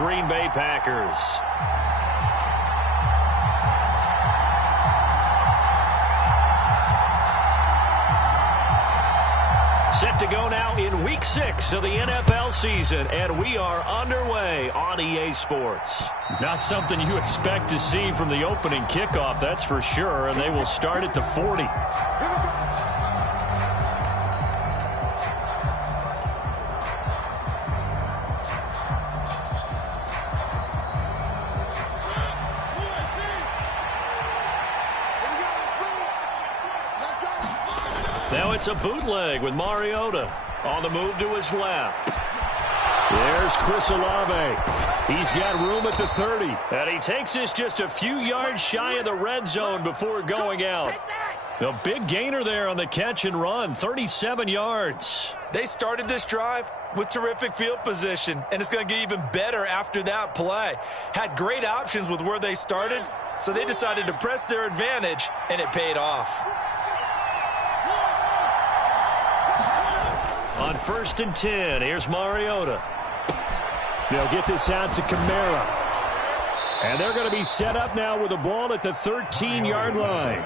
Green Bay Packers. Set to go now in Week 6 of the NFL season, and we are underway on EA Sports. Not something you expect to see from the opening kickoff, that's for sure, and they will start at the 40. Now it's a bootleg with Mariota on the move to his left. There's Chris Olave. He's got room at the 30. And he takes this just a few yards shy of the red zone before going out. The big gainer there on the catch and run, 37 yards. They started this drive with terrific field position, and it's going to get even better after that play. Had great options with where they started, so they decided to press their advantage, and it paid off. On 1st and 10, here's Mariota. They'll get this out to Kamara. And they're going to be set up now with the ball at the 13-yard line.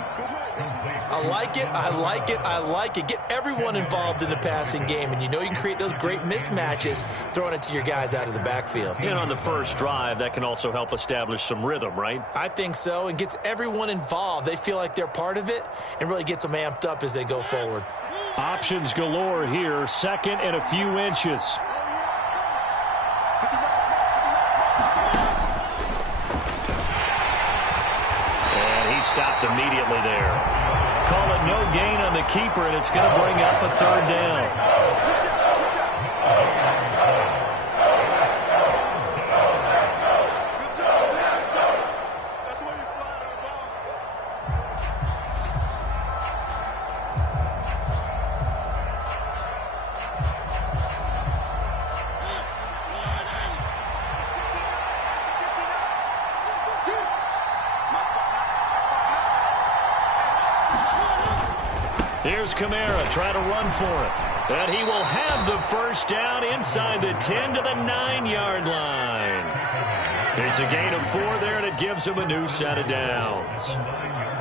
I like it, I like it, I like it. Get everyone involved in the passing game, and you know you can create those great mismatches throwing it to your guys out of the backfield. And on the first drive, that can also help establish some rhythm, right? I think so, and gets everyone involved. They feel like they're part of it and really gets them amped up as they go forward. Options galore here, second and a few inches. And he stopped immediately there. Call it no gain on the keeper, and it's going to bring up a 3rd down. Here's Kamara trying to run for it. And he will have the first down inside the 10 to the 9-yard line. It's a gain of 4 there, and it gives him a new set of downs.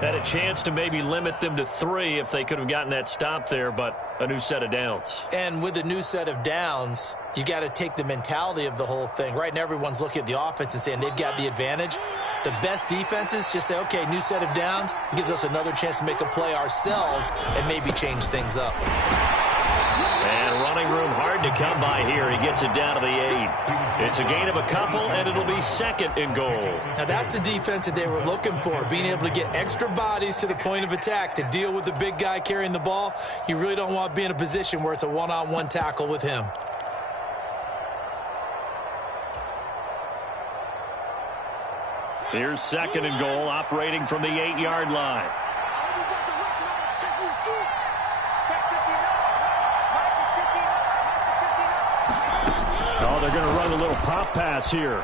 Had a chance to maybe limit them to 3 if they could have gotten that stop there, but a new set of downs. And with a new set of downs, you got to take the mentality of the whole thing. Right now, everyone's looking at the offense and saying they've got the advantage. The best defenses just say, okay, new set of downs. It gives us another chance to make a play ourselves and maybe change things up. And running room hard to come by here. He gets it down to the 8. It's a gain of a couple, and it'll be 2nd and goal. Now, that's the defense that they were looking for, being able to get extra bodies to the point of attack to deal with the big guy carrying the ball. You really don't want to be in a position where it's a one-on-one tackle with him. Here's 2nd and goal, operating from the 8-yard line. Oh, they're going to run a little pop pass here.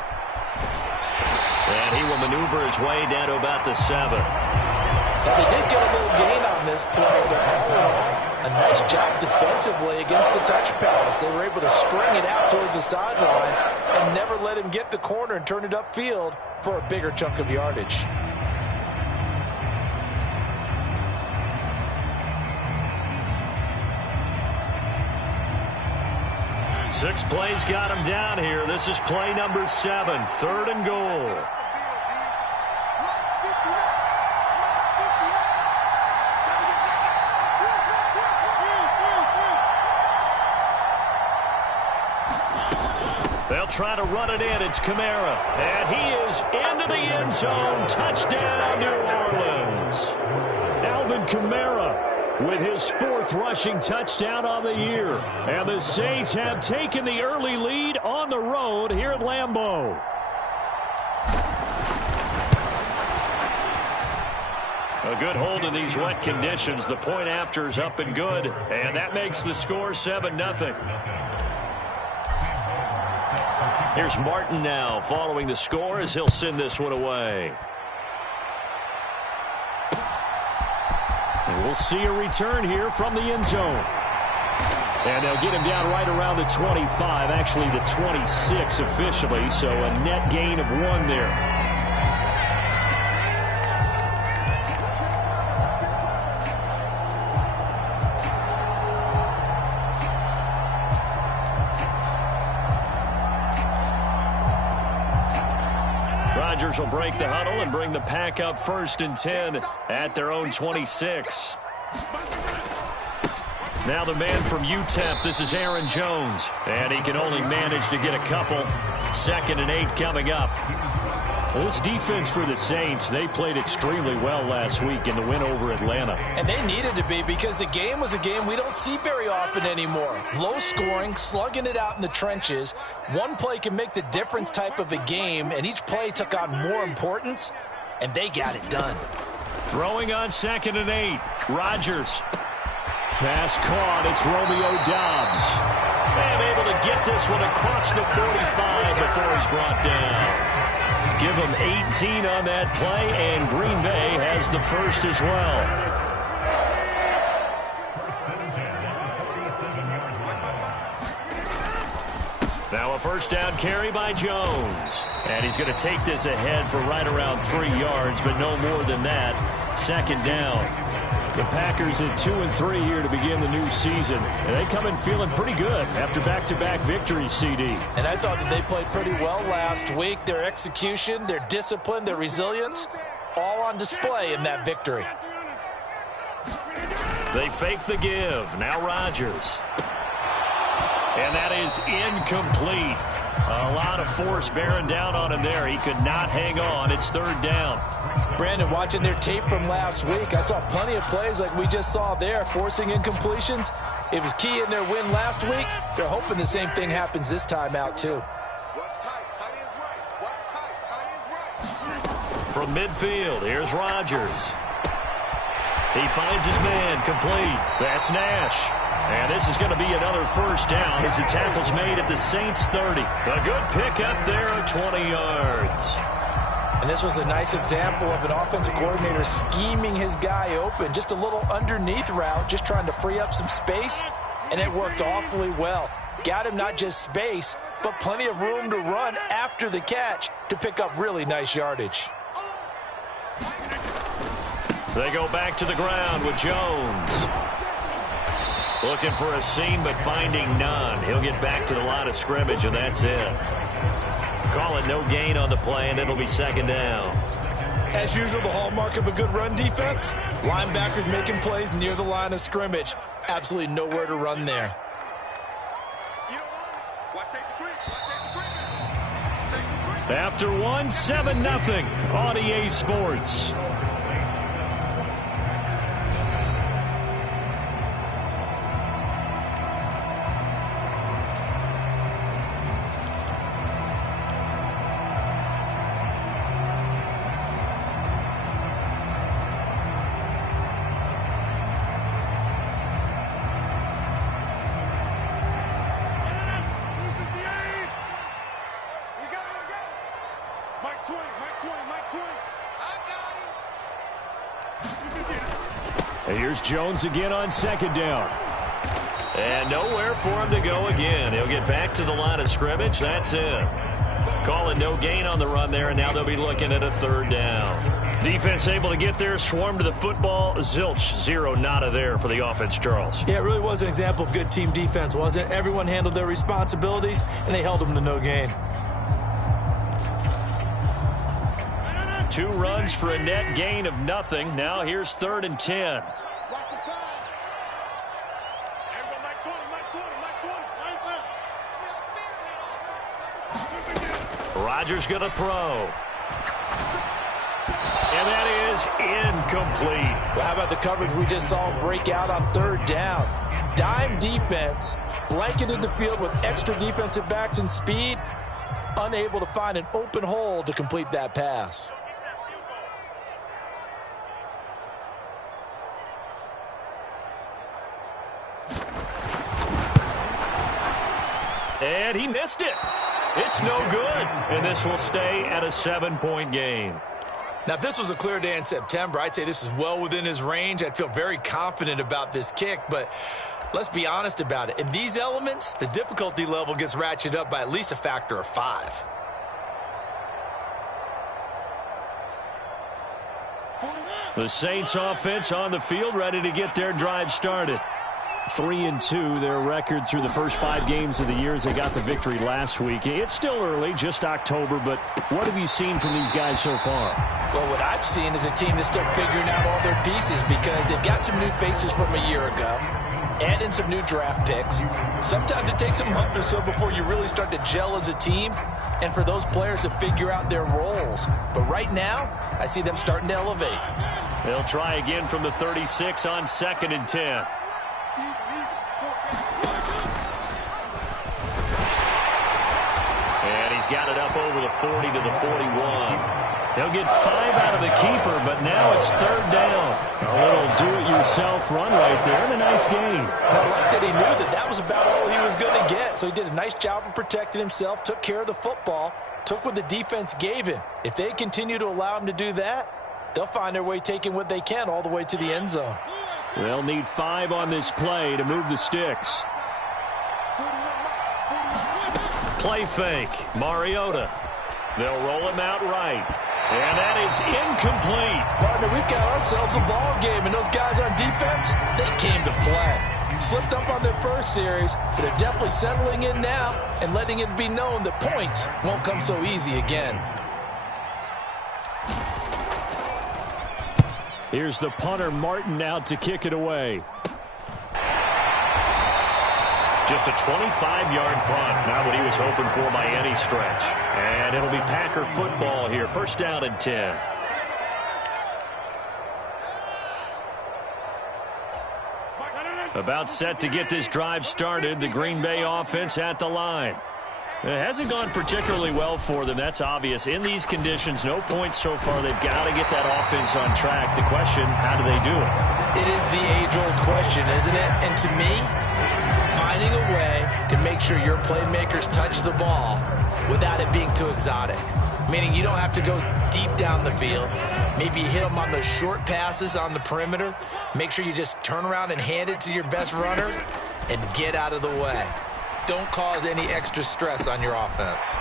And he will maneuver his way down to about the 7. Well, they did get a little gain on this play, but all in all, a nice job defensively against the touch pass. They were able to string it out towards the sideline and never let him get the corner and turn it upfield for a bigger chunk of yardage. Six plays got him down here. This is play number 7, 3rd and goal. They'll try to run it in. It's Kamara. And he is into the end zone. Touchdown, New Orleans. Alvin Kamara with his 4th rushing touchdown on the year. And the Saints have taken the early lead on the road here at Lambeau. A good hold in these wet conditions. The point after is up and good. And that makes the score 7-0. Here's Martin now following the score as he'll send this one away. And we'll see a return here from the end zone. And they'll get him down right around the 25, actually the 26 officially, so a net gain of 1 there. Rodgers will break the huddle and bring the Pack up 1st and 10 at their own 26. Now the man from UTEP, this is Aaron Jones. And he can only manage to get a couple. 2nd and 8 coming up. Well, this defense for the Saints, they played extremely well last week in the win over Atlanta. And they needed to be, because the game was a game we don't see very often anymore. Low scoring, slugging it out in the trenches. One play can make the difference type of a game, and each play took on more importance, and they got it done. Throwing on 2nd and 8. Rodgers. Pass caught. It's Romeo Doubs. And able to get this one across the 45 before he's brought down. Give him 18 on that play, and Green Bay has the first as well. Now a 1st down carry by Jones. And he's going to take this ahead for right around 3 yards, but no more than that. 2nd down. The Packers at 2-3 here to begin the new season. And they come in feeling pretty good after back-to-back victories, CD. And I thought that they played pretty well last week. Their execution, their discipline, their resilience, all on display in that victory. They fake the give. Now Rodgers. And that is incomplete. A lot of force bearing down on him there. He could not hang on. It's 3rd down. Brandon, watching their tape from last week, I saw plenty of plays like we just saw there, forcing incompletions. It was key in their win last week. They're hoping the same thing happens this time out, too. What's tight? Tight is right. What's tight? Tight is right. From midfield, here's Rodgers. He finds his man, complete. That's Nash. And this is going to be another 1st down as the tackle's made at the Saints 30. A good pickup there of 20 yards. And this was a nice example of an offensive coordinator scheming his guy open. Just a little underneath route, just trying to free up some space, and it worked awfully well. Got him not just space, but plenty of room to run after the catch to pick up really nice yardage. They go back to the ground with Jones. Looking for a seam, but finding none. He'll get back to the line of scrimmage, and that's it. Call it no gain on the play, and it'll be 2nd down. As usual, the hallmark of a good run defense, linebackers making plays near the line of scrimmage. Absolutely nowhere to run there. After 1, 7-0 on EA Sports. Here's Jones again on 2nd down. And nowhere for him to go again. He'll get back to the line of scrimmage. That's it. Call it no gain on the run there, and now they'll be looking at a 3rd down. Defense able to get there, swarm to the football. Zilch, 0 nada there for the offense, Charles. Yeah, it really was an example of good team defense, wasn't it? Everyone handled their responsibilities, and they held them to no gain. 2 runs for a net gain of nothing. Now here's 3rd and 10. Rodgers going to throw. And that is incomplete. Well, how about the coverage we just saw break out on 3rd down? Dime defense, blanketed the field with extra defensive backs and speed, unable to find an open hole to complete that pass. And he missed it. It's no good. And this will stay at a 7-point game. Now, if this was a clear day in September, I'd say this is well within his range. I'd feel very confident about this kick, but Let's be honest about it. In these elements, the difficulty level gets ratcheted up by at least a factor of 5. The Saints offense on the field, ready to get their drive started. 3-2, their record through the first 5 games of the year as they got the victory last week. It's still early, just October, but what have you seen from these guys so far? Well, what I've seen is a team that's still figuring out all their pieces because they've got some new faces from a year ago, add in some new draft picks. Sometimes it takes a month or so before you really start to gel as a team and for those players to figure out their roles. But right now, I see them starting to elevate. They'll try again from the 36 on 2nd and 10. And he's got it up over the 40 to the 41. He'll get 5 out of the keeper, but now it's 3rd down. A little do-it-yourself run right there, and a nice gain. I like that he knew that that was about all he was going to get, so he did a nice job of protecting himself, took care of the football, took what the defense gave him. If they continue to allow him to do that, they'll find their way taking what they can all the way to the end zone. They'll need 5 on this play to move the sticks. Play fake. Mariota. They'll roll him out right. And that is incomplete. Partner, we've got ourselves a ball game, and those guys on defense, they came to play. Slipped up on their first series, but they're definitely settling in now and letting it be known that points won't come so easy again. Here's the punter, Martin, out to kick it away. Just a 25-yard punt. Not what he was hoping for by any stretch. And it'll be Packer football here. 1st down and 10. About set to get this drive started. The Green Bay offense at the line. It hasn't gone particularly well for them. That's obvious. In these conditions, no points so far. They've got to get that offense on track. The question, how do they do it? It is the age-old question, isn't it? And to me, finding a way to make sure your playmakers touch the ball without it being too exotic. Meaning you don't have to go deep down the field. Maybe you hit them on those short passes on the perimeter. Make sure you just turn around and hand it to your best runner and get out of the way. Don't cause any extra stress on your offense.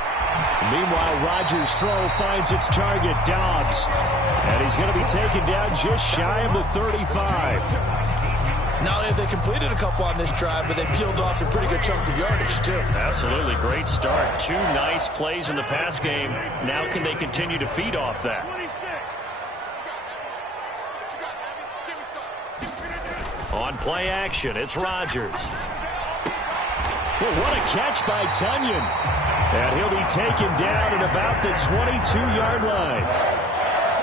Meanwhile, Rodgers' throw finds its target, Dobbs. And he's going to be taken down just shy of the 35. Not only have they completed a couple on this drive, but they peeled off some pretty good chunks of yardage, too. Absolutely. Great start. 2 nice plays in the pass game. Now can they continue to feed off that? On play action, it's Rodgers. Well, what a catch by Tunyon. And he'll be taken down at about the 22-yard line.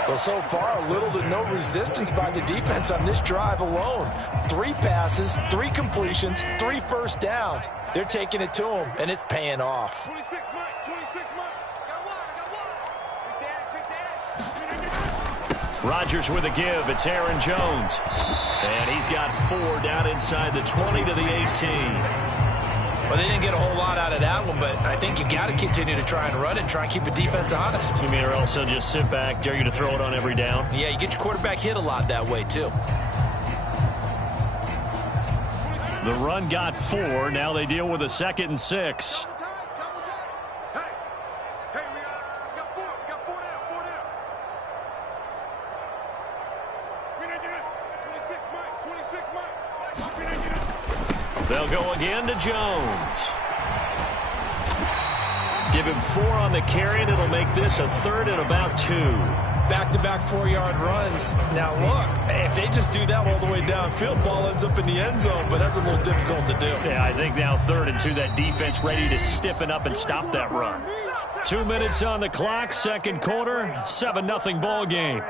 Well, so far, a little to no resistance by the defense on this drive alone. 3 passes, 3 completions, 3 first downs. They're taking it to him, and it's paying off. 26 Mike, 26 Mike. Got one. Rodgers with a give. It's Aaron Jones. And he's got 4 down inside the 20 to the 18. Well, they didn't get a whole lot out of that one, but I think you got to continue to try and run and try and keep the defense honest. You mean or else they'll just sit back, dare you to throw it on every down? Yeah, you get your quarterback hit a lot that way, too. The run got 4. Now they deal with a 2nd and 6. They'll go again to Jones. Give him 4 on the carry, and it'll make this a 3rd and about 2. Back-to-back 4-yard runs. Now, look, if they just do that all the way downfield, ball ends up in the end zone, but that's a little difficult to do. Yeah, I think now 3rd and 2, that defense ready to stiffen up and stop that run. 2 minutes on the clock, 2nd quarter, 7-0 ball game.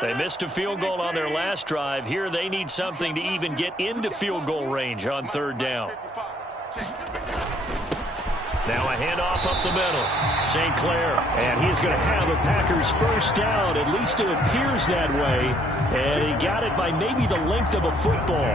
They missed a field goal on their last drive. Here they need something to even get into field goal range on 3rd down. Now a handoff up the middle. St. Clair, and he's going to have a Packers 1st down. At least it appears that way. And he got it by maybe the length of a football.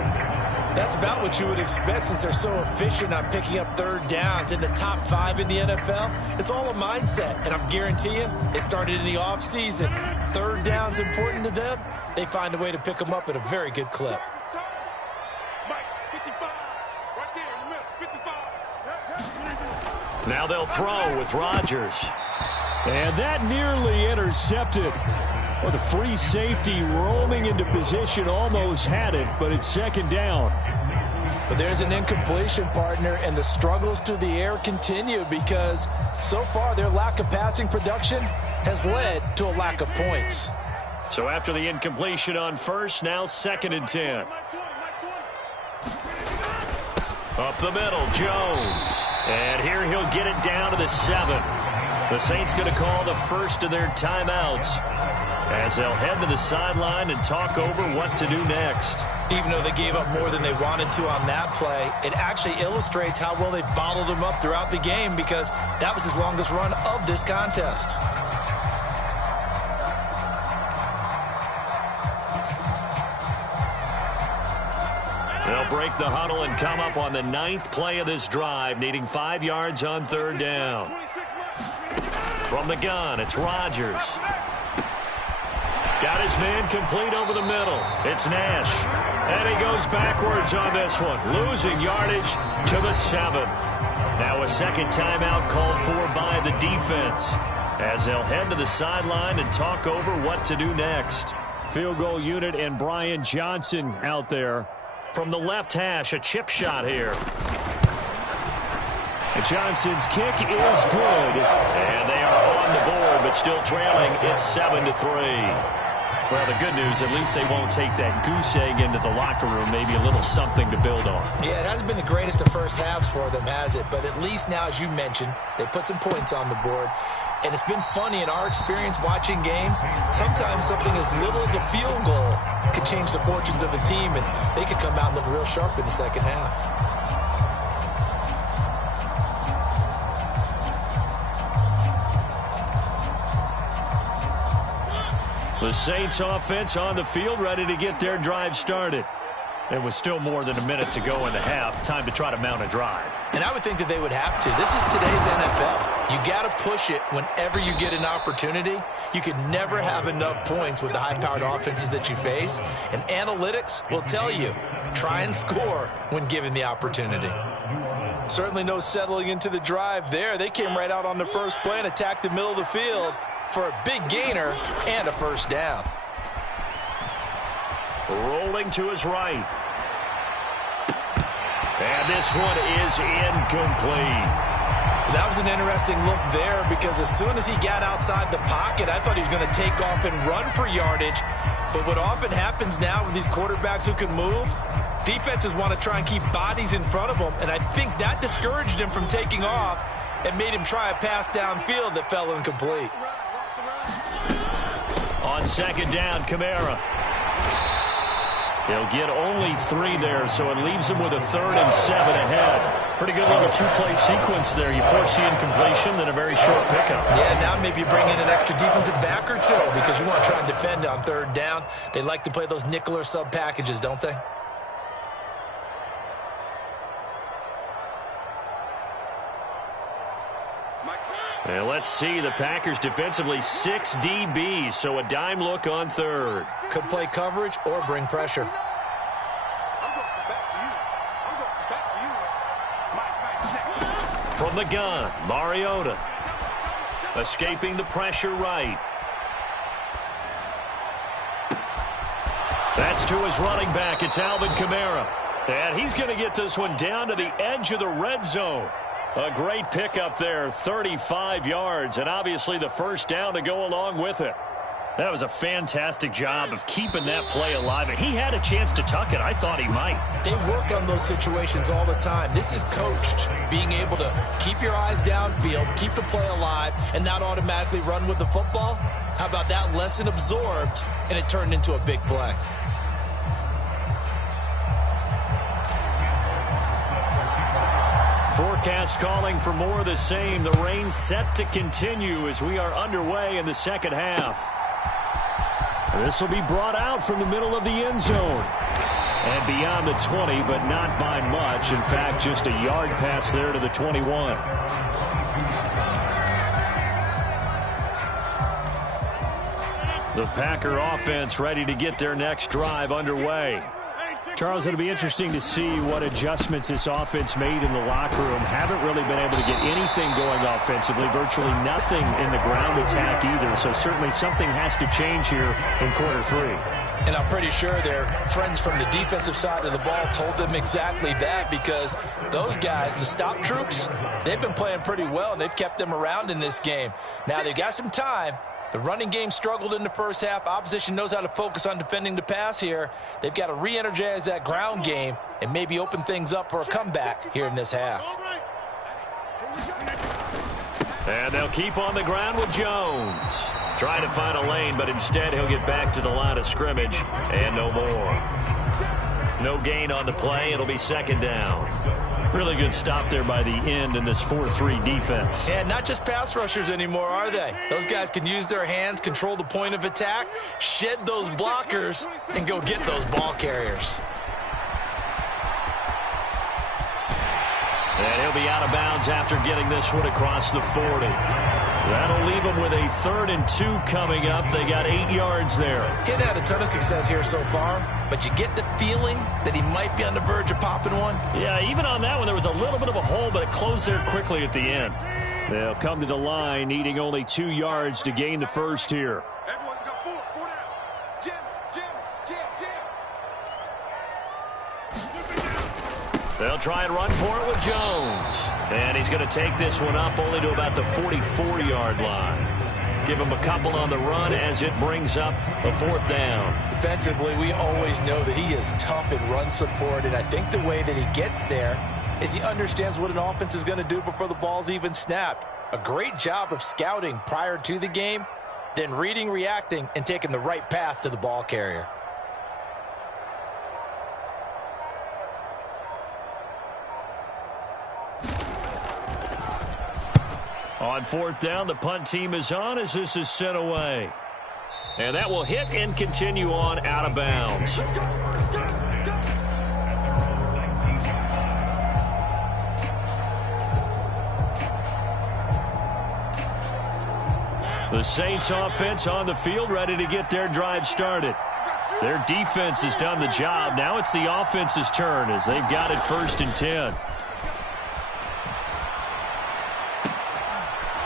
That's about what you would expect since they're so efficient on picking up third downs in the top 5 in the NFL. It's all a mindset, and I'm guarantee you, it started in the offseason. Third down's important to them. They find a way to pick them up at a very good clip. Now they'll throw with Rodgers. And that nearly intercepted. Well, the free safety roaming into position almost had it, but it's second down. But there's an incompletion, partner, and the struggles through the air continue because so far their lack of passing production has led to a lack of points. So after the incompletion on first, now 2nd and 10. Up the middle, Jones. And here he'll get it down to the 7. The Saints going to call the first of their timeouts as they'll head to the sideline and talk over what to do next. Even though they gave up more than they wanted to on that play, it actually illustrates how well they bottled them up throughout the game because that was his longest run of this contest. They'll break the huddle and come up on the 9th play of this drive, needing 5 yards on third down. From the gun, it's Rodgers. Got his man complete over the middle. It's Nash. And he goes backwards on this one, losing yardage to the 7. Now a second timeout called for by the defense as they'll head to the sideline and talk over what to do next. Field goal unit and Brian Johnson out there. From the left hash, a chip shot here. And Johnson's kick is good. And they are on the board, but still trailing. It's 7-3. Well, the good news, at least they won't take that goose egg into the locker room. Maybe a little something to build on. Yeah, it hasn't been the greatest of first halves for them, has it? But at least now, as you mentioned, they put some points on the board. And it's been funny in our experience watching games. Sometimes something as little as a field goal can change the fortunes of a team, and they could come out and look real sharp in the second half. The Saints offense on the field, ready to get their drive started. There was still more than a minute to go in the half. Time to try to mount a drive. And I would think that they would have to. This is today's NFL. You got to push it whenever you get an opportunity. You can never have enough points with the high-powered offenses that you face. And analytics will tell you, try and score when given the opportunity. Certainly no settling into the drive there. They came right out on the first play and attacked the middle of the field for a big gainer and a first down. Rolling to his right. And this one is incomplete. That was an interesting look there because as soon as he got outside the pocket, I thought he was going to take off and run for yardage. But what often happens now with these quarterbacks who can move, defenses want to try and keep bodies in front of them. And I think that discouraged him from taking off and made him try a pass downfield that fell incomplete. On second down, Kamara. He'll get only 3 there, so it leaves him with a 3rd and 7 ahead. Pretty good little 2-play sequence there. You force the incompletion, then a very short pickup. Yeah, now maybe you bring in an extra defensive back or two because you want to try and defend on third down. They like to play those nickel or sub packages, don't they? And let's see, the Packers defensively 6 DBs, so a dime look on third. Could play coverage or bring pressure. From the gun, Mariota. Escaping the pressure right. That's to his running back. It's Alvin Kamara. And he's going to get this one down to the edge of the red zone. A great pickup there, 35 yards, and obviously the first down to go along with it. That was a fantastic job of keeping that play alive. And he had a chance to tuck it. I thought he might. They work on those situations all the time. This is coached, being able to keep your eyes downfield, keep the play alive, and not automatically run with the football. How about that lesson absorbed, and it turned into a big play? Forecast calling for more of the same. The rain set to continue as we are underway in the second half. This will be brought out from the middle of the end zone. And beyond the 20, but not by much. In fact, just a yard pass there to the 21. The Packer offense ready to get their next drive underway. Charles, it'll be interesting to see what adjustments this offense made in the locker room. Haven't really been able to get anything going offensively, virtually nothing in the ground attack either. So certainly something has to change here in quarter 3. And I'm pretty sure their friends from the defensive side of the ball told them exactly that, because those guys, the stop troops, they've been playing pretty well, and they've kept them around in this game. Now they've got some time. The running game struggled in the first half. Opposition knows how to focus on defending the pass here. They've got to re-energize that ground game and maybe open things up for a comeback here in this half. And they'll keep on the ground with Jones. Trying to find a lane, but instead he'll get back to the line of scrimmage and no more. No gain on the play. It'll be second down. Really good stop there by the end in this 4-3 defense. And not just pass rushers anymore, are they? Those guys can use their hands, control the point of attack, shed those blockers, and go get those ball carriers. And he'll be out of bounds after getting this one across the 40. That'll leave them with a 3rd and 2 coming up. They got 8 yards there. He hadn't had a ton of success here so far, but you get the feeling that he might be on the verge of popping one. Yeah, even on that one, there was a little bit of a hole, but it closed there quickly at the end. They'll come to the line, needing only 2 yards to gain the first here. Everyone's got 4 down. Jim. They'll try and run for it with Jones. And he's going to take this one up only to about the 44-yard line. Give him a couple on the run as it brings up a 4th down. Defensively, we always know that he is tough in run support, and I think the way that he gets there is he understands what an offense is going to do before the ball's even snapped. A great job of scouting prior to the game, then reading, reacting, and taking the right path to the ball carrier. On 4th down, the punt team is on as this is sent away. And that will hit and continue on out of bounds. The Saints offense on the field, ready to get their drive started. Their defense has done the job. Now it's the offense's turn as they've got it 1st and 10.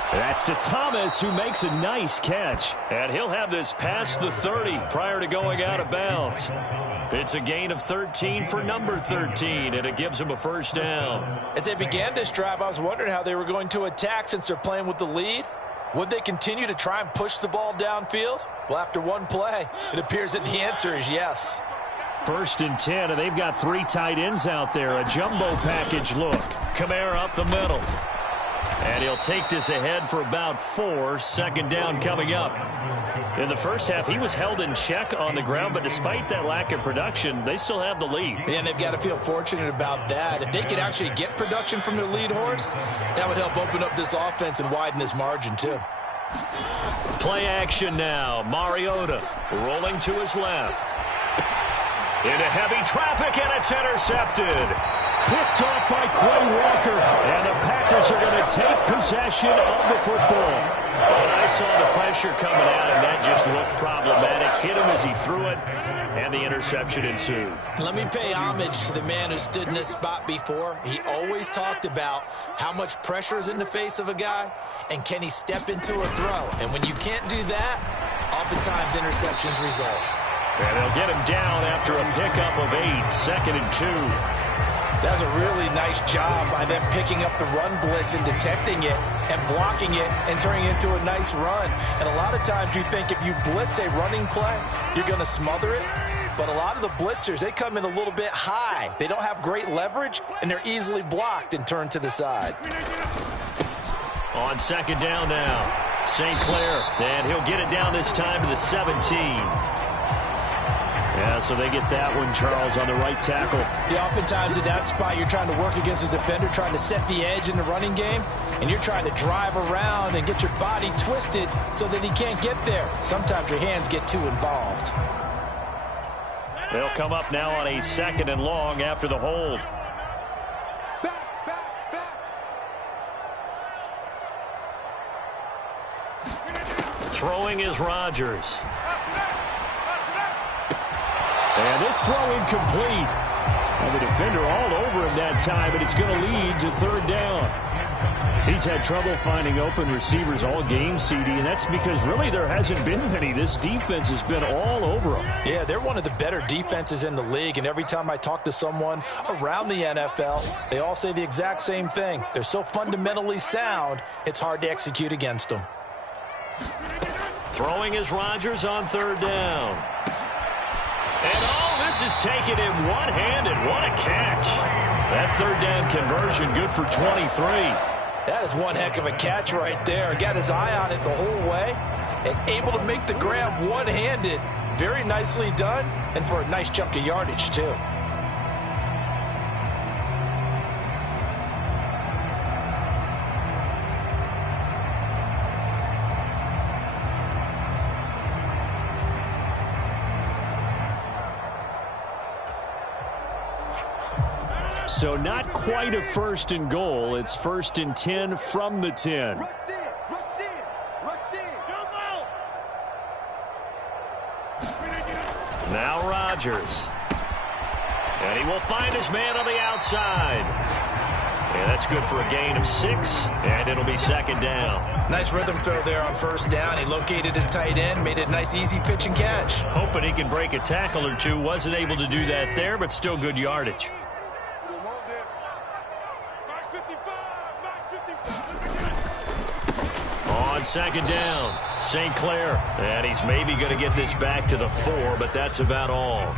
That's to Thomas, who makes a nice catch. And he'll have this past the 30 prior to going out of bounds. It's a gain of 13 for number 13, and it gives him a 1st down. As they began this drive, I was wondering how they were going to attack since they're playing with the lead. Would they continue to try and push the ball downfield? Well, after one play, it appears that the answer is yes. 1st and 10, and they've got 3 tight ends out there. A jumbo package look. Kamara up the middle. And he'll take this ahead for about 4. 2nd down coming up. In the first half, he was held in check on the ground, but despite that lack of production, they still have the lead. And they've got to feel fortunate about that. If they could actually get production from their lead horse, that would help open up this offense and widen this margin too. Play action now. Mariota rolling to his left. Into heavy traffic, and it's intercepted. Picked off by Quay Walker, and the Packers are going to take possession of the football. And I saw the pressure coming out, and that just looked problematic. Hit him as he threw it, and the interception ensued. Let me pay homage to the man who stood in this spot before. He always talked about how much pressure is in the face of a guy, and can he step into a throw. And when you can't do that, oftentimes interceptions result. And they'll get him down after a pickup of 8, 2nd and 2. That was a really nice job by them picking up the run blitz and detecting it and blocking it and turning it into a nice run. And a lot of times you think if you blitz a running play, you're going to smother it. But a lot of the blitzers, they come in a little bit high. They don't have great leverage, and they're easily blocked and turned to the side. On 2nd down now, St. Clair, and he'll get it down this time to the 17. Yeah, so they get that one, Charles, on the right tackle. Yeah, oftentimes in that spot, you're trying to work against a defender, trying to set the edge in the running game, and you're trying to drive around and get your body twisted so that he can't get there. Sometimes your hands get too involved. They'll come up now on a 2nd and long after the hold. Throwing is Rodgers. And this throw incomplete. And the defender all over him that time, but it's going to lead to 3rd down. He's had trouble finding open receivers all game, CD, and that's because really there hasn't been many. This defense has been all over them. Yeah, they're one of the better defenses in the league, and every time I talk to someone around the NFL, they all say the exact same thing. They're so fundamentally sound, it's hard to execute against them. Throwing is Rodgers on 3rd down. And all this is taken in one-handed. What a catch. That 3rd down conversion good for 23. That is one heck of a catch right there. Got his eye on it the whole way and able to make the grab one-handed. Very nicely done, and for a nice chunk of yardage, too. So not quite a 1st and goal. It's 1st and 10 from the 10. Now Rodgers. And he will find his man on the outside. And that's good for a gain of 6. And it'll be 2nd down. Nice rhythm throw there on 1st down. He located his tight end, made it a nice easy pitch and catch. Hoping he can break a tackle or two. Wasn't able to do that there, but still good yardage. On 2nd down, St. Clair. And he's maybe going to get this back to the 4, but that's about all.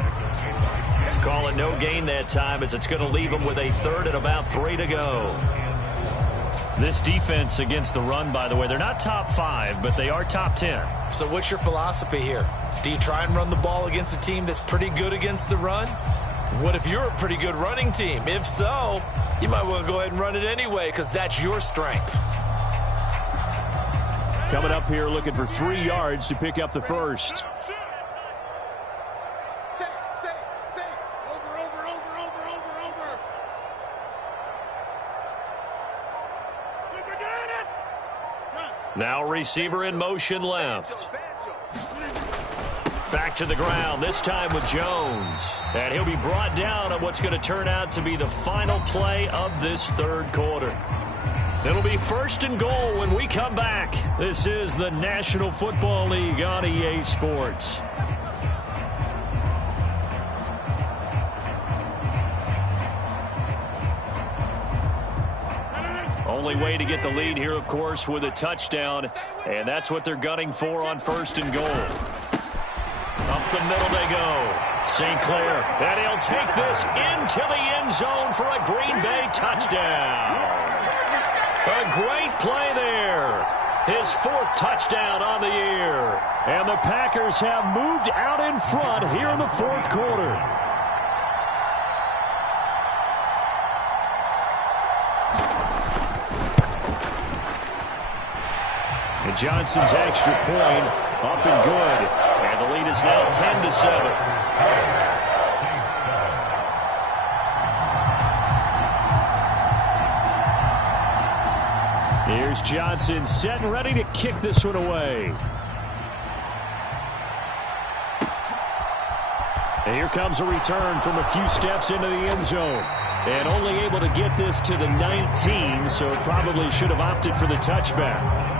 Call it no gain that time as it's going to leave him with a 3rd and about 3 to go. This defense against the run, by the way, they're not top 5, but they are top 10. So what's your philosophy here? Do you try and run the ball against a team that's pretty good against the run? What if you're a pretty good running team? If so, you might well go ahead and run it anyway because that's your strength. Coming up here looking for 3 yards to pick up the 1st. Now receiver in motion left. Back to the ground, this time with Jones. And he'll be brought down on what's going to turn out to be the final play of this 3rd quarter. It'll be 1st and goal when we come back. This is the National Football League on EA Sports. Only way to get the lead here, of course, with a touchdown. And that's what they're gunning for on 1st and goal. Up the middle they go. St. Clair. And he'll take this into the end zone for a Green Bay touchdown. A great play there. His 4th touchdown on the year. And the Packers have moved out in front here in the 4th quarter. And Johnson's extra point up and good. And the lead is now 10-7. Here's Johnson set and ready to kick this one away. And here comes a return from a few steps into the end zone. And only able to get this to the 19, so probably should have opted for the touchback.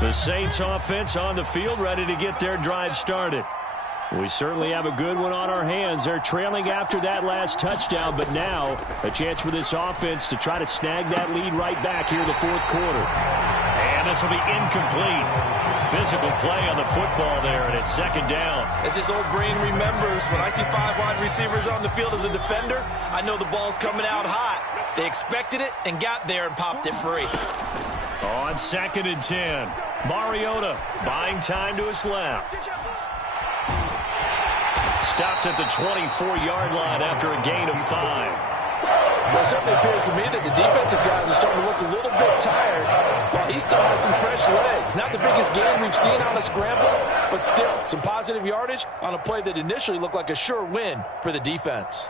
The Saints offense on the field ready to get their drive started. We certainly have a good one on our hands. They're trailing after that last touchdown, but now a chance for this offense to try to snag that lead right back here in the 4th quarter. And this will be incomplete. Physical play on the football there, and it's 2nd down. As this old brain remembers, when I see 5 wide receivers on the field as a defender, I know the ball's coming out hot. They expected it and got there and popped it free. On 2nd and 10. Mariota buying time to his left. Stopped at the 24-yard line after a gain of 5. Well, it certainly appears to me that the defensive guys are starting to look a little bit tired while he still has some fresh legs. Not the biggest gain we've seen on a scramble, but still some positive yardage on a play that initially looked like a sure win for the defense.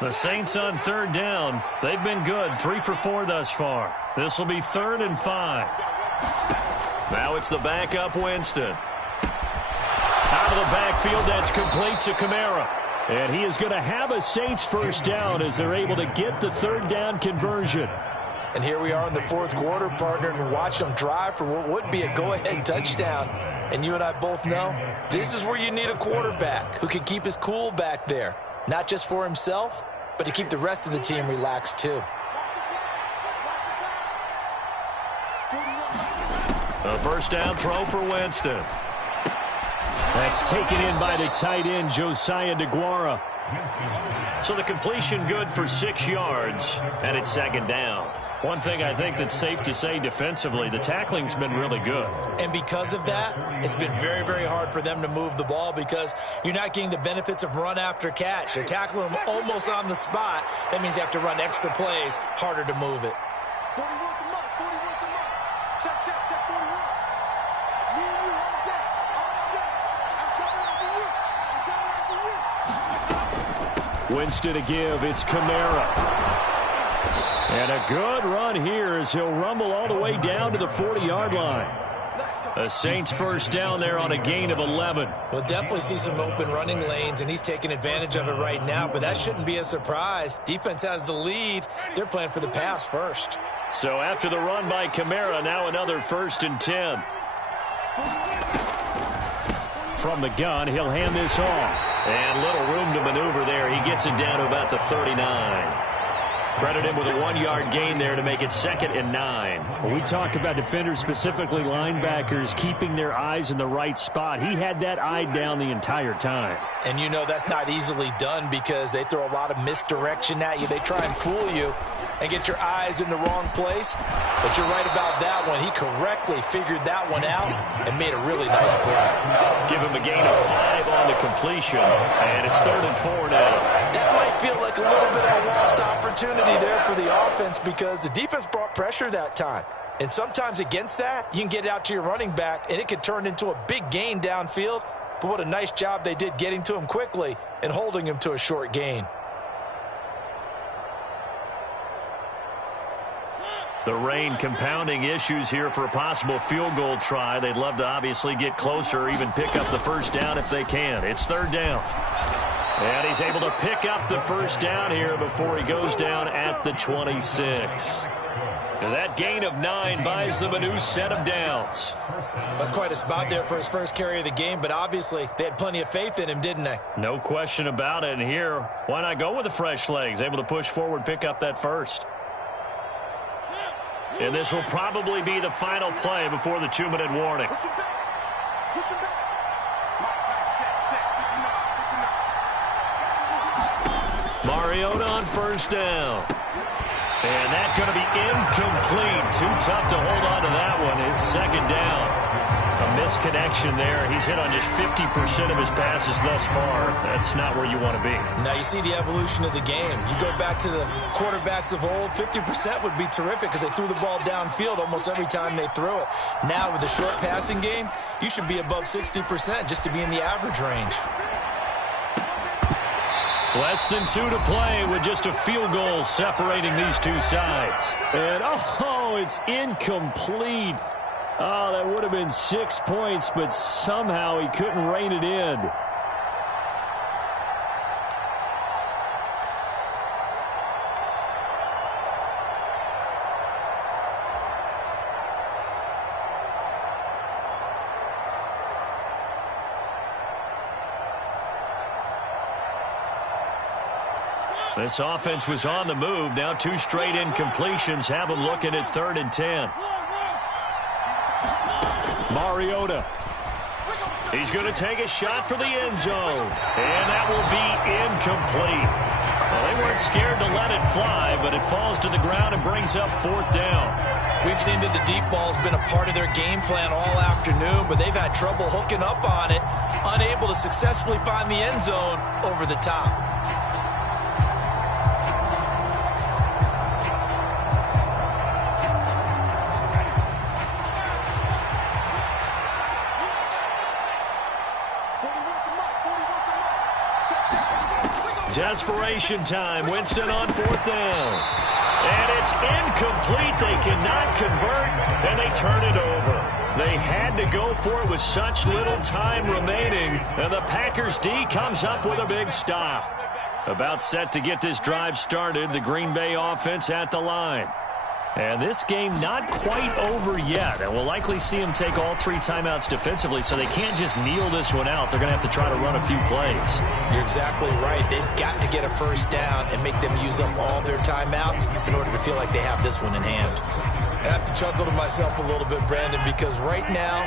The Saints on 3rd down. They've been good, 3 for 4 thus far. This will be 3rd and 5. Now it's the backup Winston. Out of the backfield, that's complete to Kamara. And he is going to have a Saints first down as they're able to get the 3rd down conversion. And here we are in the 4th quarter, partner, and watch them drive for what would be a go-ahead touchdown. And you and I both know this is where you need a quarterback who can keep his cool back there. Not just for himself, but to keep the rest of the team relaxed too. A first down throw for Winston. That's taken in by the tight end, Josiah DeGuara. So the completion good for 6 yards, and it's 2nd down. One thing I think that's safe to say defensively, the tackling's been really good. And because of that, it's been very, very hard for them to move the ball because you're not getting the benefits of run after catch. They're tackling them almost on the spot. That means you have to run extra plays, harder to move it. 41 to mark, 41 to mark. Check, 41. Me and you all day, all day. I'm coming after you. I'm coming after you. Winston to give. It's Kamara. And a good run here as he'll rumble all the way down to the 40-yard line. A Saints first down there on a gain of 11. We'll definitely see some open running lanes, and he's taking advantage of it right now, but that shouldn't be a surprise. Defense has the lead. They're playing for the pass first. So after the run by Kamara, now another 1st and 10. From the gun, he'll hand this off. And little room to maneuver there. He gets it down to about the 39. Credit him with a 1-yard gain there to make it 2nd and 9. When we talk about defenders, specifically linebackers, keeping their eyes in the right spot, he had that eye down the entire time. And you know that's not easily done because they throw a lot of misdirection at you. They try and fool you and get your eyes in the wrong place. But you're right about that one. He correctly figured that one out and made a really nice play. Give him a gain of 5 on the completion. And it's 3rd and 4 now. That might feel like a little bit of a lost opportunity there for the offense because the defense brought pressure that time. And sometimes against that, you can get out to your running back, and it could turn into a big gain downfield. But what a nice job they did getting to him quickly and holding him to a short gain. The rain compounding issues here for a possible field goal try. They'd love to obviously get closer, even pick up the first down if they can. It's 3rd down. And he's able to pick up the first down here before he goes down at the 26. And that gain of 9 buys them a new set of downs. That's quite a spot there for his first carry of the game, but obviously they had plenty of faith in him, didn't they? No question about it. And here, why not go with the fresh legs? Able to push forward, pick up that first. And this will probably be the final play before the 2-minute warning. Push him back. Push him back. Mariota on first down. And that's going to be incomplete. Too tough to hold on to that one. It's 2nd down. A misconnection there. He's hit on just 50% of his passes thus far. That's not where you want to be. Now you see the evolution of the game. You go back to the quarterbacks of old, 50% would be terrific because they threw the ball downfield almost every time they threw it. Now with the short passing game, you should be above 60% just to be in the average range. Less than 2 to play with just a field goal separating these two sides. And, it's incomplete. Oh, that would have been 6 points, but somehow he couldn't rein it in. This offense was on the move. Now 2 straight incompletions have them looking at 3rd and 10. Mariota. He's going to take a shot for the end zone. And that will be incomplete. Well, they weren't scared to let it fly, but it falls to the ground and brings up 4th down. We've seen that the deep ball's been a part of their game plan all afternoon, but they've had trouble hooking up on it, unable to successfully find the end zone over the top. Desperation time. Winston on 4th down. And it's incomplete. They cannot convert, and they turn it over. They had to go for it with such little time remaining, and the Packers D comes up with a big stop. About set to get this drive started, the Green Bay offense at the line. And this game not quite over yet, and we'll likely see them take all 3 timeouts defensively, so they can't just kneel this one out. They're going to have to try to run a few plays. You're exactly right. They've got to get a first down and make them use up all their timeouts in order to feel like they have this one in hand. I have to chuckle to myself a little bit, Brandon, because right now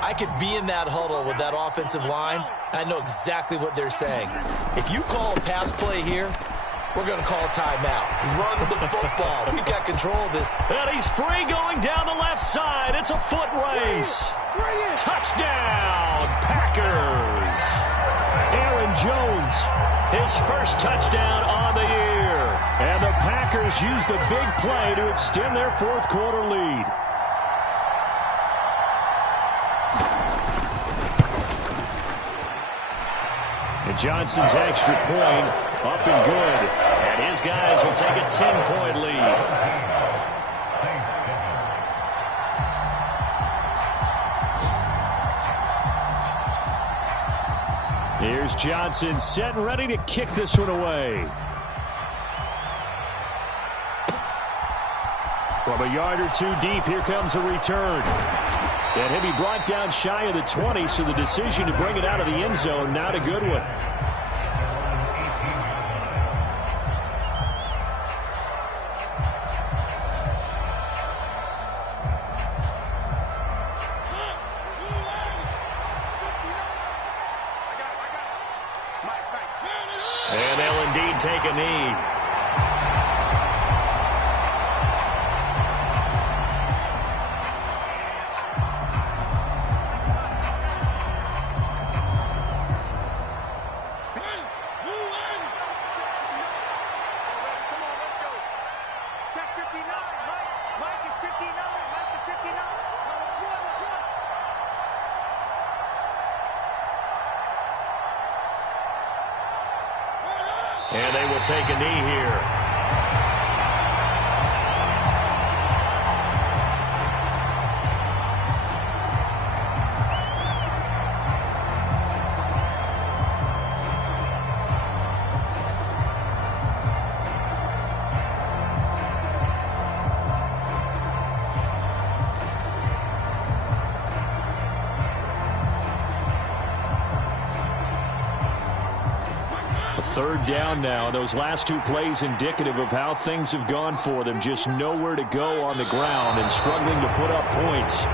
I could be in that huddle with that offensive line. I know exactly what they're saying. If you call a pass play here, we're going to call timeout. Run the football. We got control of this. And he's free going down the left side. It's a foot race. Touchdown, Packers. Aaron Jones, his first touchdown on the year. And the Packers use the big play to extend their 4th quarter lead. And Johnson's extra point up and good. And his guys will take a 10-point lead. Here's Johnson set and ready to kick this one away. From a yard or 2 deep, here comes a return. And he'll be brought down shy of the 20, so the decision to bring it out of the end zone, not a good one. And they'll indeed take a knee. And they will take a knee here. Third down now. Those last 2 plays indicative of how things have gone for them. Just nowhere to go on the ground and struggling to put up points.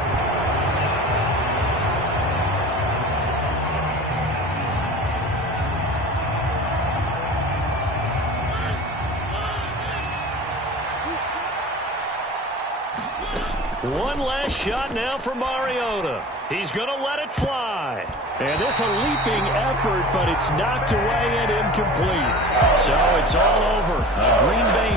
One last shot now for Mariota. He's going to let it fly. And this a leaping effort, but it's knocked away and incomplete. So it's all over. A Green Bay